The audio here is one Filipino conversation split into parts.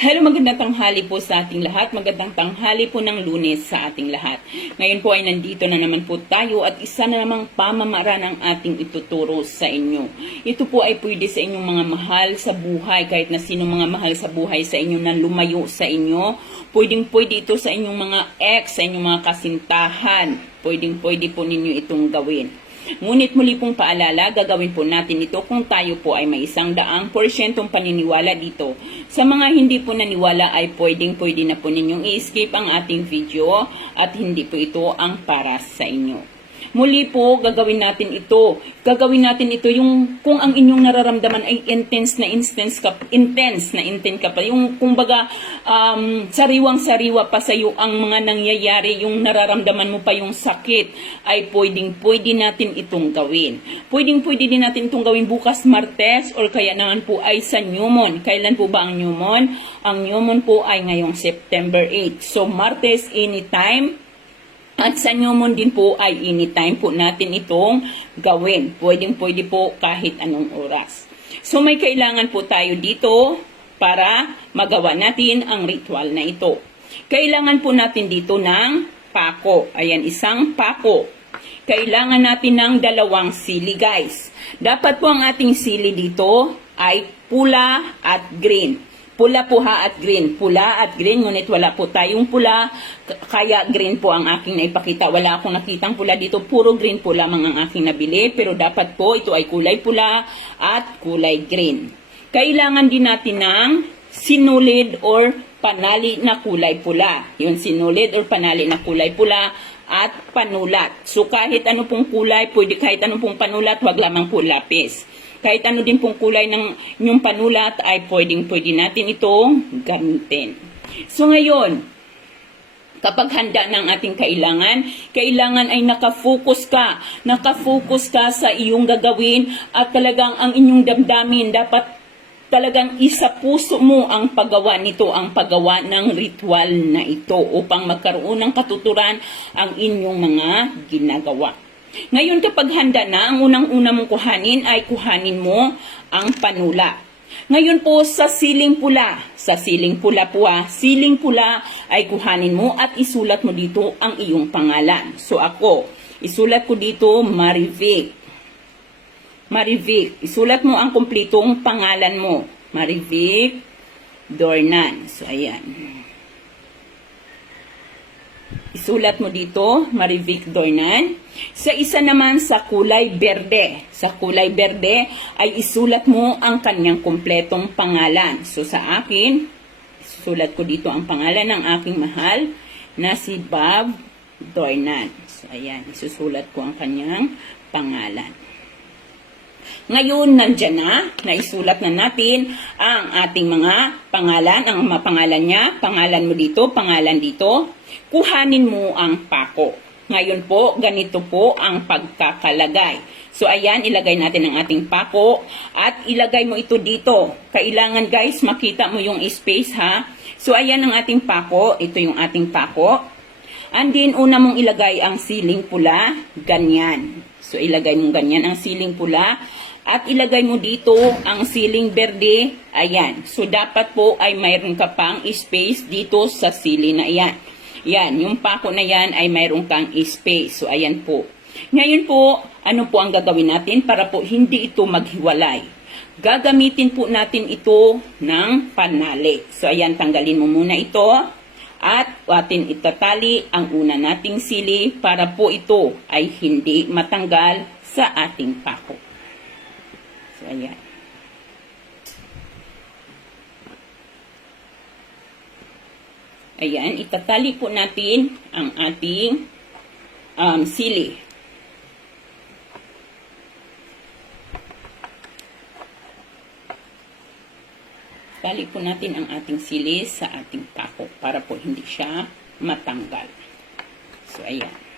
Hello, magandang tanghali po sa ating lahat. Magandang tanghali po ng lunes sa ating lahat. Ngayon po ay nandito na naman po tayo at isa na namang pamamaraan ang ating ituturo sa inyo. Ito po ay pwede sa inyong mga mahal sa buhay, kahit na sino mga mahal sa buhay sa inyo na lumayo sa inyo. Pwedeng pwede ito sa inyong mga ex, sa inyong mga kasintahan. Pwedeng pwede po ninyo itong gawin. Ngunit muli pong paalala, gagawin po natin ito kung tayo po ay may isang daang porsyentong paniniwala dito. Sa mga hindi po naniwala ay pwedeng pwede na po ninyong i-skip ang ating video at hindi po ito ang para sa inyo. Muli po, gagawin natin ito. Gagawin natin ito yung kung ang inyong nararamdaman ay intense na instance ka, intense na intense ka pa. Yung kumbaga um, sariwang-sariwa pa sa iyo ang mga nangyayari, yung nararamdaman mo pa yung sakit, ay pwedeng pwede natin itong gawin. Pwedeng pwede din natin itong gawin bukas Martes or kaya naman po ay sa Newmon. Kailan po ba ang Newmon? Ang Newmon po ay ngayong September 8. So Martes anytime at sa Newmon din po ay anytime po natin itong gawin. Pwedeng pwede po kahit anong oras. So may kailangan po tayo dito para magawa natin ang ritual na ito. Kailangan po natin dito ng pako. Ayan, isang pako. Kailangan natin ng dalawang sili guys. Dapat po ang ating sili dito ay pula at green. Pula po ha at green. Pula at green, ngunit wala po tayong pula, kaya green po ang aking naipakita. Wala akong nakitang pula dito, puro green po lamang ang aking nabili, pero dapat po ito ay kulay pula at kulay green. Kailangan din natin ng sinulid or panali na kulay pula. Yung sinulid or panali na kulay pula at panulat. So kahit ano pong kulay, pwede kahit ano pong panulat, wag lamang po lapis. Kahit ano din pong kulay ng inyong panulat ay pwedeng pwede natin itong gamitin. So ngayon, kapag handa ng ating kailangan, kailangan ay nakafocus ka. Nakafocus ka sa iyong gagawin at talagang ang inyong damdamin dapat talagang isa puso mo ang paggawa nito, ang paggawa ng ritual na ito upang magkaroon ng katuturan ang inyong mga ginagawa. Ngayon kapag handa na, ang unang-una mong kuhanin ay kuhanin mo ang panula. Ngayon po sa siling pula, sa siling pula po ah, siling pula ay kuhanin mo at isulat mo dito ang iyong pangalan. So ako, isulat ko dito Marivic. Marivic, isulat mo ang kumpletong pangalan mo. Marivic Dornan. So ayan. Isulat mo dito, Marivic Dornan. Sa isa naman sa kulay berde. Sa kulay berde ay isulat mo ang kanyang kumpletong pangalan. So sa akin, isulat ko dito ang pangalan ng aking mahal na si Bob Dornan. So ayan, isusulat ko ang kanyang pangalan. Ngayon, nandyan na, naisulat na natin ang ating mga pangalan, ang mga pangalan niya, pangalan mo dito, pangalan dito. Kuhanin mo ang pako. Ngayon po, ganito po ang pagkakalagay. So, ayan, ilagay natin ang ating pako at ilagay mo ito dito. Kailangan guys, makita mo yung space ha. So, ayan ang ating pako. Ito yung ating pako. And then, una mong ilagay ang siling pula, ganyan. So, ilagay mo ganyan ang siling pula. At ilagay mo dito ang siling berde, ayan. So, dapat po ay mayroon ka pang space dito sa sili na yan. Yan, yung pako na yan ay mayroon kang space. So, ayan po. Ngayon po, ano po ang gagawin natin para po hindi ito maghiwalay? Gagamitin po natin ito ng panali. So, ayan, tanggalin mo muna ito at atin itatali ang una nating sili para po ito ay hindi matanggal sa ating pako. So, ayan. Ayan, itatali po natin ang ating um, sili. Tali po natin ang ating sili sa ating pako para po hindi siya matanggal. So, ayan.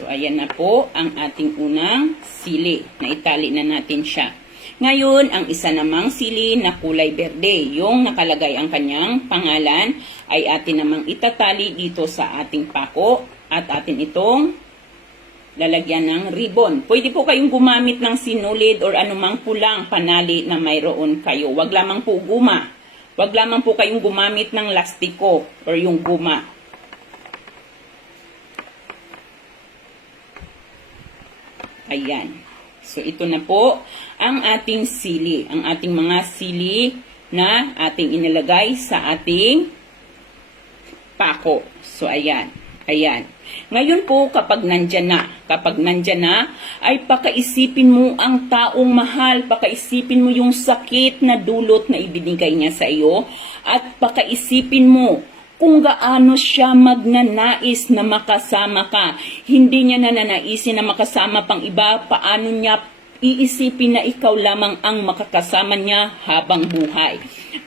So, ayan na po ang ating unang sili. Naitali na natin siya. Ngayon, ang isa namang sili na kulay berde, yung nakalagay ang kanyang pangalan, ay atin namang itatali dito sa ating pako at atin itong lalagyan ng ribbon. Pwede po kayong gumamit ng sinulid or anumang pulang panali na mayroon kayo. Wag lamang po guma. Wag lamang po kayong gumamit ng lastiko or yung guma. Ayan. So, ito na po ang ating sili. Ang ating mga sili na ating inilagay sa ating pako. So, ayan. Ayan. Ngayon po, kapag nandyan na, kapag nandyan na, ay pakaisipin mo ang taong mahal, pakaisipin mo yung sakit na dulot na ibinigay niya sa iyo, at pakaisipin mo kung gaano siya magnanais na makasama ka. Hindi niya nananaisin na makasama pang iba, paano niya iisipin na ikaw lamang ang makakasama niya habang buhay.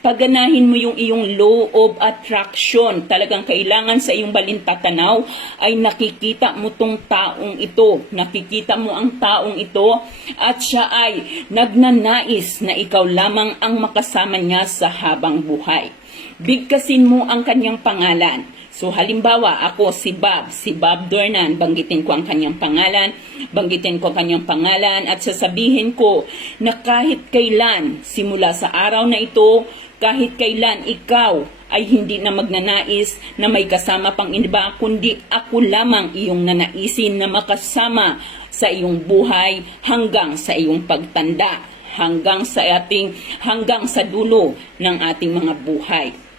Paganahin mo yung iyong law of attraction. Talagang kailangan sa iyong balintatanaw ay nakikita mo tong taong ito. Nakikita mo ang taong ito at siya ay nagnanais na ikaw lamang ang makasama niya sa habang buhay. Bigkasin mo ang kanyang pangalan. So halimbawa, ako si Bob, si Bob Dornan, banggitin ko ang kanyang pangalan, banggitin ko ang kanyang pangalan at sasabihin ko na kahit kailan, simula sa araw na ito, kahit kailan ikaw ay hindi na magnanais na may kasama pang iba, kundi ako lamang iyong nanaisin na makasama sa iyong buhay hanggang sa iyong pagtanda, hanggang sa ating hanggang sa dulo ng ating mga buhay.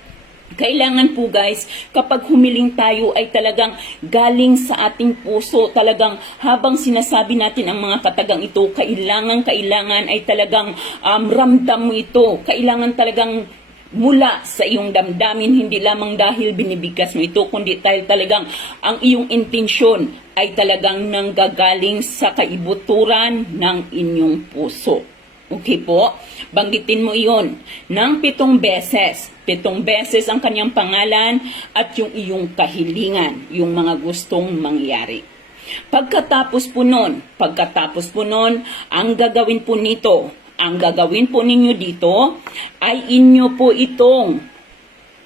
Kailangan po guys, kapag humiling tayo ay talagang galing sa ating puso, talagang habang sinasabi natin ang mga katagang ito, kailangan, kailangan ay talagang um, ramdam mo ito. Kailangan talagang mula sa iyong damdamin, hindi lamang dahil binibigkas mo ito, kundi dahil talagang ang iyong intensyon ay talagang nanggagaling sa kaibuturan ng inyong puso. Okay po? Banggitin mo iyon ng pitong beses. Pitong beses ang kanyang pangalan at yung iyong kahilingan, yung mga gustong mangyari. Pagkatapos po nun, pagkatapos po nun, ang gagawin po nito, ang gagawin po ninyo dito ay inyo po itong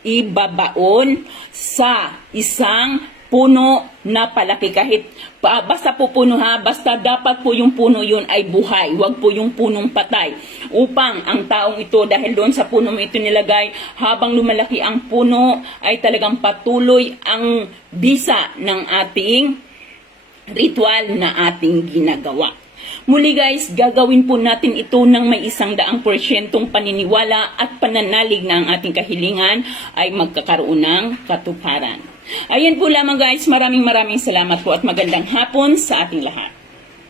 ibabaon sa isang puno na palaki kahit pa, basta po puno ha, basta dapat po yung puno yun ay buhay, wag po yung punong patay. Upang ang taong ito dahil doon sa puno mo ito nilagay, habang lumalaki ang puno ay talagang patuloy ang bisa ng ating ritual na ating ginagawa. Muli guys, gagawin po natin ito ng may isang daang porsyentong paniniwala at pananalig na ang ating kahilingan ay magkakaroon ng katuparan. Ayan po lamang guys, maraming maraming salamat po at magandang hapon sa ating lahat.